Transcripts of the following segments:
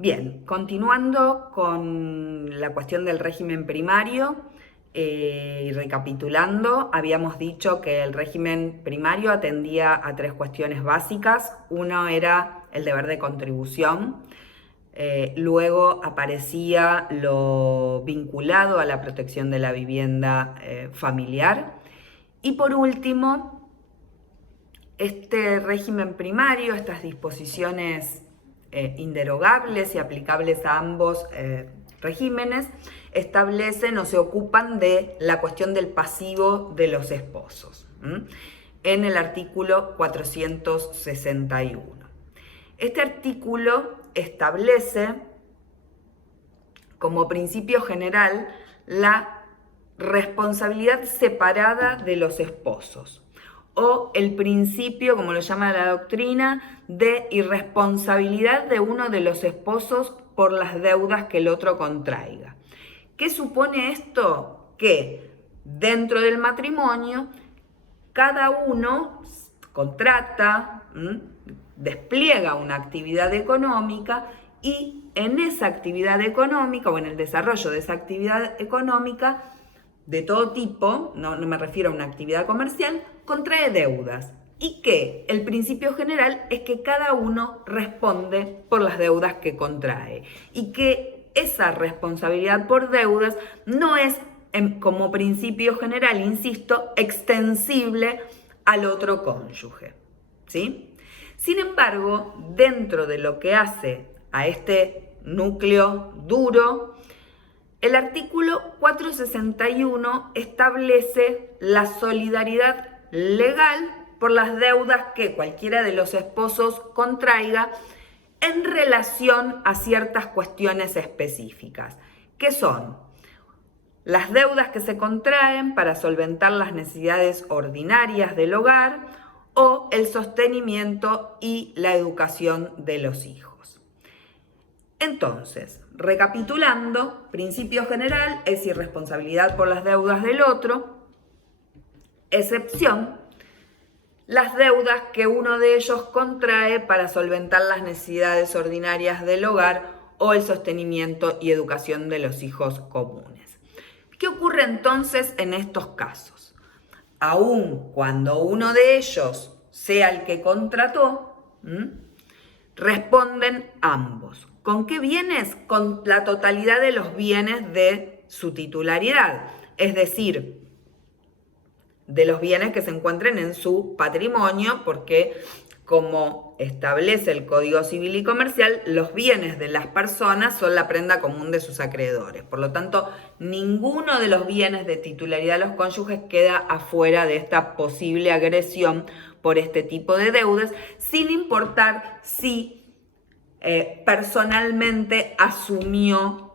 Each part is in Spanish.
Bien, continuando con la cuestión del régimen primario y recapitulando, habíamos dicho que el régimen primario atendía a tres cuestiones básicas. Uno era el deber de contribución, luego aparecía lo vinculado a la protección de la vivienda familiar y por último, este régimen primario, estas disposiciones inderogables y aplicables a ambos regímenes, establecen o se ocupan de la cuestión del pasivo de los esposos, en el artículo 461. Este artículo establece como principio general la responsabilidad separada de los esposos, o el principio, como lo llama la doctrina, de irresponsabilidad de uno de los esposos por las deudas que el otro contraiga. ¿Qué supone esto? Que dentro del matrimonio cada uno contrata, despliega una actividad económica y en esa actividad económica o en el desarrollo de esa actividad económica de todo tipo, no me refiero a una actividad comercial, contrae deudas. Y que el principio general es que cada uno responde por las deudas que contrae. Y que esa responsabilidad por deudas no es, como principio general, insisto, extensible al otro cónyuge, ¿sí? Sin embargo, dentro de lo que hace a este núcleo duro, el artículo 461 establece la solidaridad legal por las deudas que cualquiera de los esposos contraiga en relación a ciertas cuestiones específicas, que son las deudas que se contraen para solventar las necesidades ordinarias del hogar o el sostenimiento y la educación de los hijos. Entonces, recapitulando, principio general es irresponsabilidad por las deudas del otro, excepción, las deudas que uno de ellos contrae para solventar las necesidades ordinarias del hogar o el sostenimiento y educación de los hijos comunes. ¿Qué ocurre entonces en estos casos? Aun cuando uno de ellos sea el que contrató, responden ambos. ¿Con qué bienes? Con la totalidad de los bienes de su titularidad, es decir, de los bienes que se encuentren en su patrimonio, porque como establece el Código Civil y Comercial, los bienes de las personas son la prenda común de sus acreedores. Por lo tanto, ninguno de los bienes de titularidad de los cónyuges queda afuera de esta posible agresión por este tipo de deudas, sin importar si personalmente asumió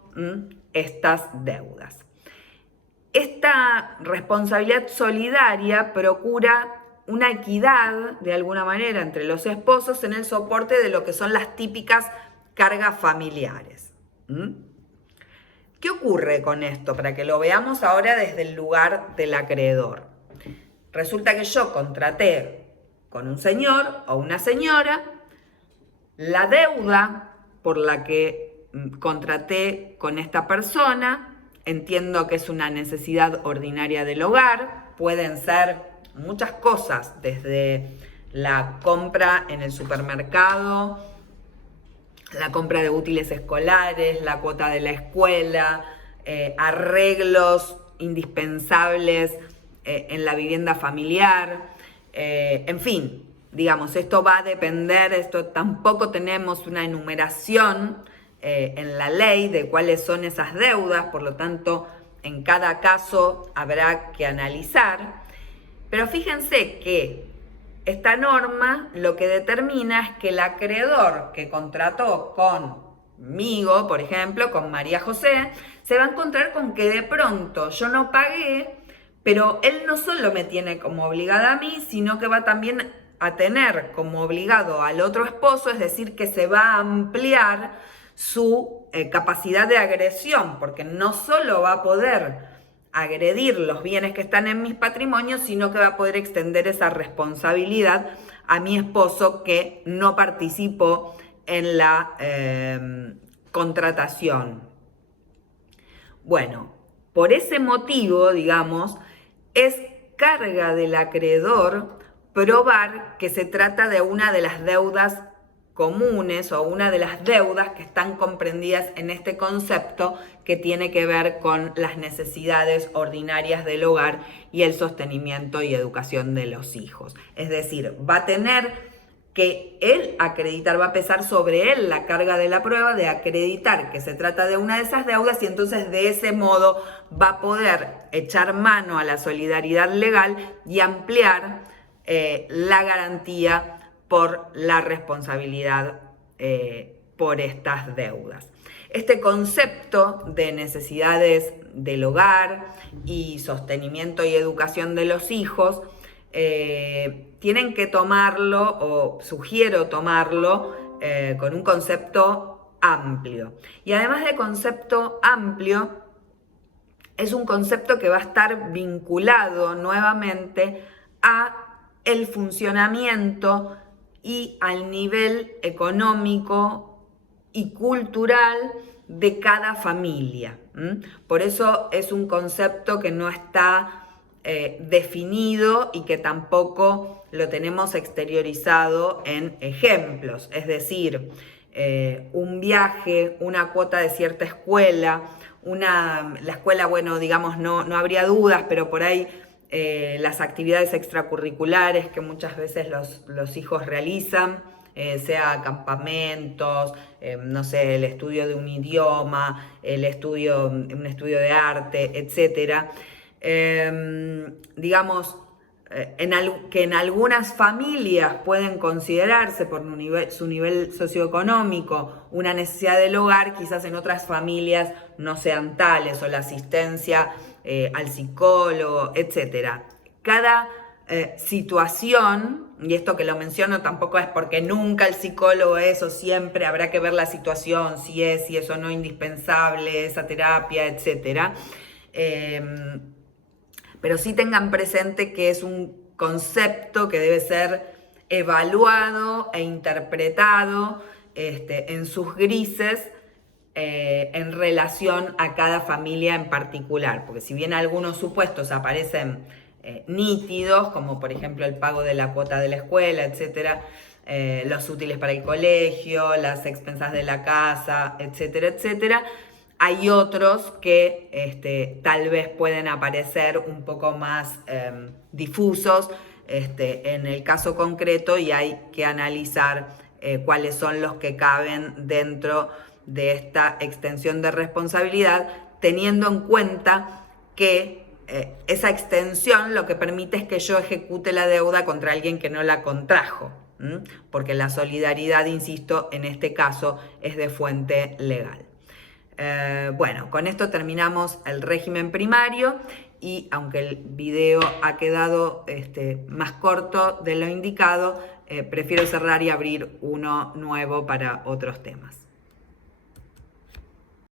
estas deudas. Esta responsabilidad solidaria procura una equidad, de alguna manera, entre los esposos en el soporte de lo que son las típicas cargas familiares. ¿Qué ocurre con esto? Para que lo veamos ahora desde el lugar del acreedor. Resulta que yo contraté con un señor o una señora la deuda por la que contraté con esta persona. Entiendo que es una necesidad ordinaria del hogar, pueden ser muchas cosas, desde la compra en el supermercado, la compra de útiles escolares, la cuota de la escuela, arreglos indispensables en la vivienda familiar, en fin, digamos, esto va a depender, esto tampoco tenemos una enumeración en la ley de cuáles son esas deudas, por lo tanto, en cada caso habrá que analizar. Pero fíjense que esta norma lo que determina es que el acreedor que contrató conmigo, por ejemplo, con María José, se va a encontrar con que de pronto yo no pagué, pero él no solo me tiene como obligada a mí, sino que va también a tener como obligado al otro esposo, es decir, que se va a ampliar su capacidad de agresión, porque no solo va a poder agredir los bienes que están en mis patrimonios, sino que va a poder extender esa responsabilidad a mi esposo que no participó en la contratación. Bueno, por ese motivo, digamos, es carga del acreedor probar que se trata de una de las deudas comunes o una de las deudas que están comprendidas en este concepto que tiene que ver con las necesidades ordinarias del hogar y el sostenimiento y educación de los hijos. Es decir, va a tener que él acreditar, va a pesar sobre él la carga de la prueba de acreditar que se trata de una de esas deudas y entonces de ese modo va a poder echar mano a la solidaridad legal y ampliar la garantía por la responsabilidad por estas deudas. Este concepto de necesidades del hogar y sostenimiento y educación de los hijos tienen que tomarlo, o sugiero tomarlo, con un concepto amplio. Y además de concepto amplio, es un concepto que va a estar vinculado nuevamente a el funcionamiento y al nivel económico y cultural de cada familia. Por eso es un concepto que no está definido y que tampoco lo tenemos exteriorizado en ejemplos. Es decir, un viaje, una cuota de cierta escuela, la escuela, bueno, digamos, no habría dudas, pero por ahí las actividades extracurriculares que muchas veces los hijos realizan, sea campamentos, no sé, el estudio de un idioma, un estudio de arte, etcétera. Digamos, que en algunas familias pueden considerarse por su nivel socioeconómico una necesidad del hogar, quizás en otras familias no sean tales, o la asistencia al psicólogo, etc. Cada situación, y esto que lo menciono tampoco es porque nunca el psicólogo es o siempre, habrá que ver la situación, si es o no indispensable esa terapia, etc. Pero sí tengan presente que es un concepto que debe ser evaluado e interpretado en sus grises en relación a cada familia en particular, porque si bien algunos supuestos aparecen nítidos, como por ejemplo el pago de la cuota de la escuela, etcétera, los útiles para el colegio, las expensas de la casa, etcétera, etcétera, hay otros que tal vez pueden aparecer un poco más difusos en el caso concreto, y hay que analizar cuáles son los que caben dentro de esta extensión de responsabilidad, teniendo en cuenta que esa extensión lo que permite es que yo ejecute la deuda contra alguien que no la contrajo, porque la solidaridad, insisto, en este caso es de fuente legal. Bueno, con esto terminamos el régimen primario, y aunque el video ha quedado más corto de lo indicado, prefiero cerrar y abrir uno nuevo para otros temas.